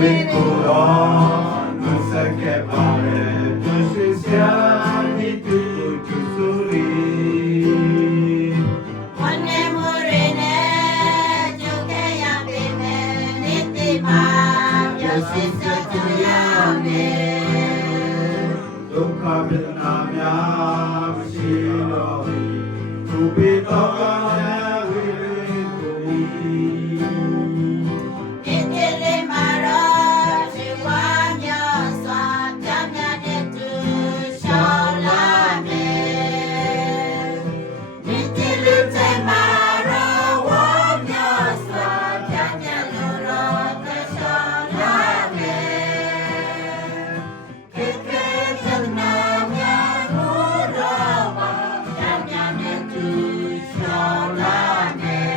လေးကိုတော့မစက်ခဲ့ပါနဲ့သူရှိစရာဒီတူတူဆိုရီ ဝန်နေမှုတွေနဲ့ကြုံခဲ့ရပေမဲ့နေ့တိမှာပြောစစ်စကြရမယ် ဒုက္ခဝေဒနာများမရှိတော့ဘူးသူပေတော့ကလည်းဝိရိယကို ဒီတိလေးမှာတော့ရှိဝါမျိုးစွာပြမြတ်တဲ့သူရှောင်းလာမယ်ဒီတိလေးတဲ့မှာတော့ဝါမျိုးစွာပြမြတ်လို့တော့ရှောင်းလာမယ်ခေခေသနာများမှုတော့ပါပြမြတ်တဲ့သူရှောင်းလာမယ်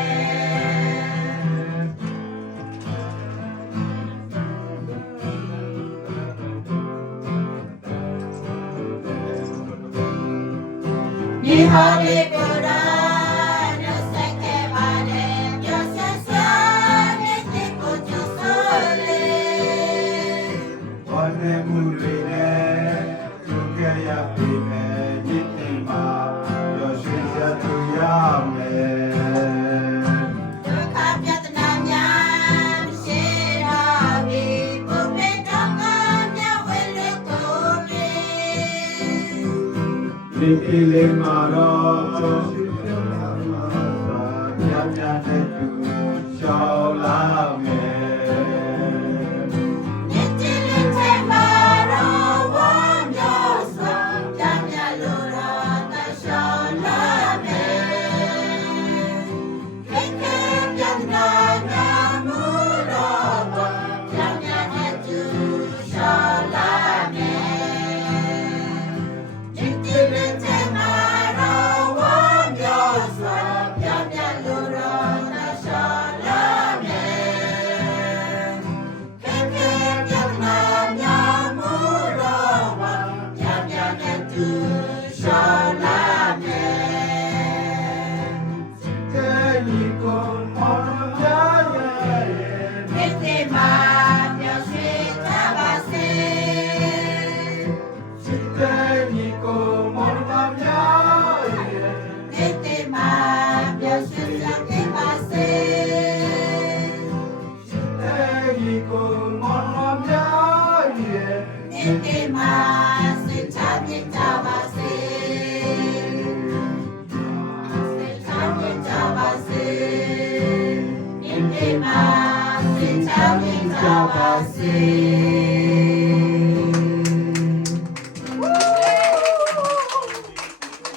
你好的果然就塞给把人就想想你的不就说嘞 ဝန်နေမှုတွေနဲ့ကြုံခဲ့ရပေမဲ့ဒီတင်မှာရောရှိစရာသူရမယ် ဒုက္ခပြဿနာများမရှိတော့ပြီဘုမေတောင်းကမြဝဲလို့ကိုလေ ဒီအေးလေးမှာတော့ကျော်ရှိစရာမှာသာညညနဲ့သူရှောင်းလာမယ် 你这里在马路我秒算咱家路上的小拉面看看别那那木老板咱家的就小拉面你这里在马路我秒算咱家路上的小拉面看看别那那木老板咱家的就小拉面 တဲ့ဒီကိုမောင်ရရရဲ့ နေ့တိမှာပြောရွှေကြပါစေ စစ်တဲ့ဒီကိုမောင်ရရဲ့ နေ့တိမှာပြောရွှေကြခဲ့ပါစေ တဲ့ဒီကိုမောင်ရရဲ့ နေ့တိမှာစိတ်ချမြင့်ကြပါစေစိတ်ချမြင့်ကြပါစေနေ့တိမှာစိတ်ချမြင့်ကြပါစေ